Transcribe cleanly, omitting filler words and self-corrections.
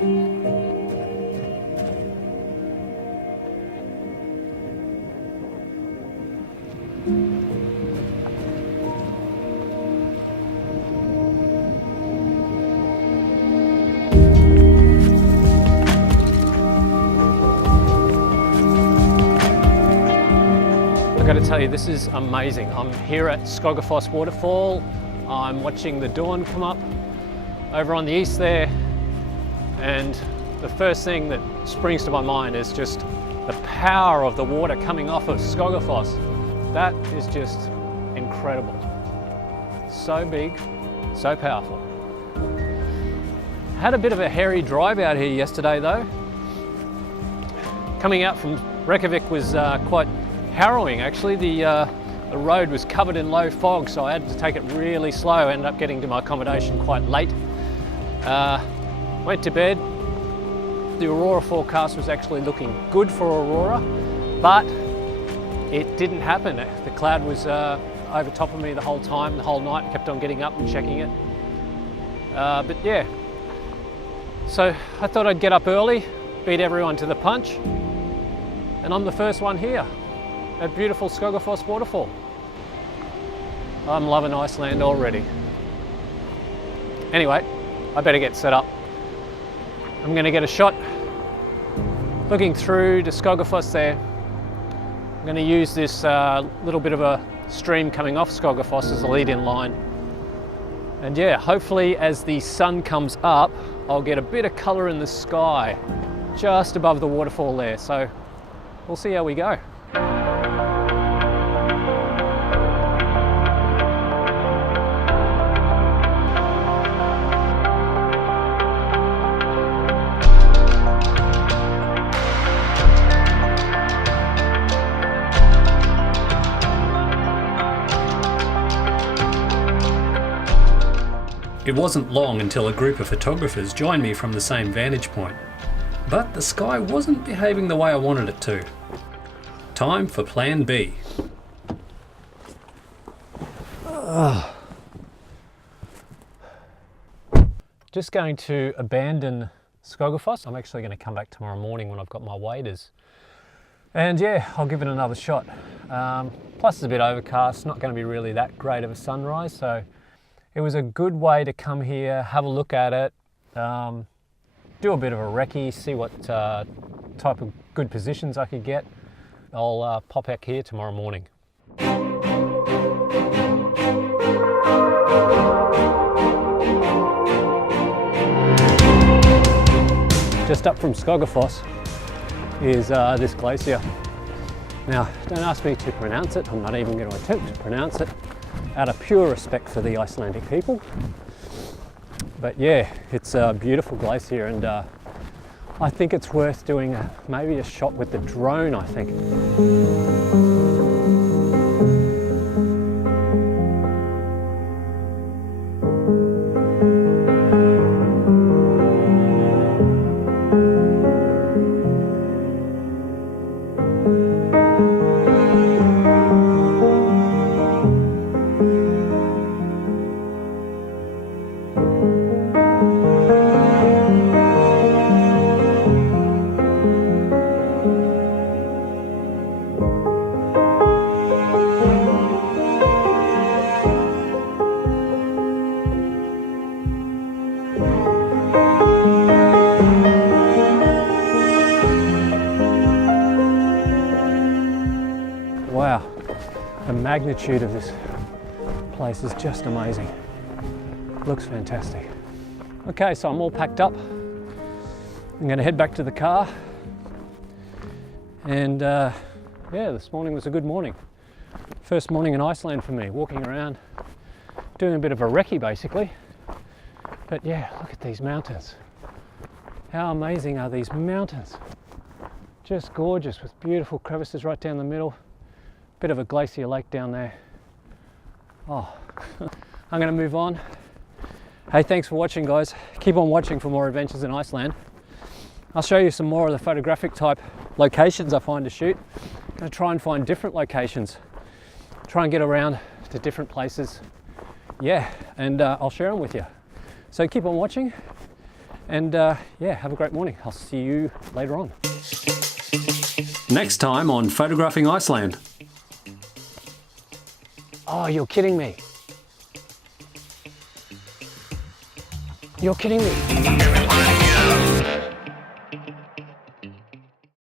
I've got to tell you, this is amazing. I'm here at Skogafoss Waterfall. I'm watching the dawn come up over on the east there, and the first thing that springs to my mind is just the power of the water coming off of Skogafoss. That is just incredible. So big, so powerful. Had a bit of a hairy drive out here yesterday though. Coming out from Reykjavik was quite harrowing actually. The road was covered in low fog, so I had to take it really slow. Ended up getting to my accommodation quite late. Went to bed. The aurora forecast was actually looking good for aurora, but it didn't happen. The cloud was over top of me the whole time, the whole night. Kept on getting up and checking it. But yeah, so I thought I'd get up early, beat everyone to the punch, and I'm the first one here at beautiful Skogafoss Waterfall. I'm loving Iceland already. Anyway, I better get set up. I'm going to get a shot looking through to Skogafoss there. I'm going to use this little bit of a stream coming off Skogafoss as a lead-in line. And yeah, hopefully as the sun comes up, I'll get a bit of colour in the sky just above the waterfall there. So we'll see how we go. It wasn't long until a group of photographers joined me from the same vantage point, but the sky wasn't behaving the way I wanted it to. Time for plan B. Just going to abandon Skogafoss. I'm actually going to come back tomorrow morning when I've got my waders. And yeah, I'll give it another shot. Plus it's a bit overcast, not going to be really that great of a sunrise, so it was a good way to come here, have a look at it, do a bit of a recce, see what type of good positions I could get. I'll pop back here tomorrow morning. Just up from Skogafoss is this glacier. Now, don't ask me to pronounce it. I'm not even going to attempt to pronounce it, out of pure respect for the Icelandic people. But yeah, it's a beautiful glacier, and I think it's worth doing maybe a shot with the drone, I think. Wow, the magnitude of this place is just amazing. Looks fantastic. Okay, so I'm all packed up. I'm going to head back to the car. And yeah, this morning was a good morning. First morning in Iceland for me, walking around, doing a bit of a recce basically. But yeah, look at these mountains. How amazing are these mountains? Just gorgeous, with beautiful crevices right down the middle. Bit of a glacier lake down there. Oh, I'm going to move on. Hey, thanks for watching, guys. Keep on watching for more adventures in Iceland. I'll show you some more of the photographic type locations I find to shoot. I'm going to try and find different locations, try and get around to different places. Yeah, and I'll share them with you. So keep on watching, And yeah, have a great morning. I'll see you later on. Next time on Photographing Iceland. Oh, you're kidding me. You're kidding me.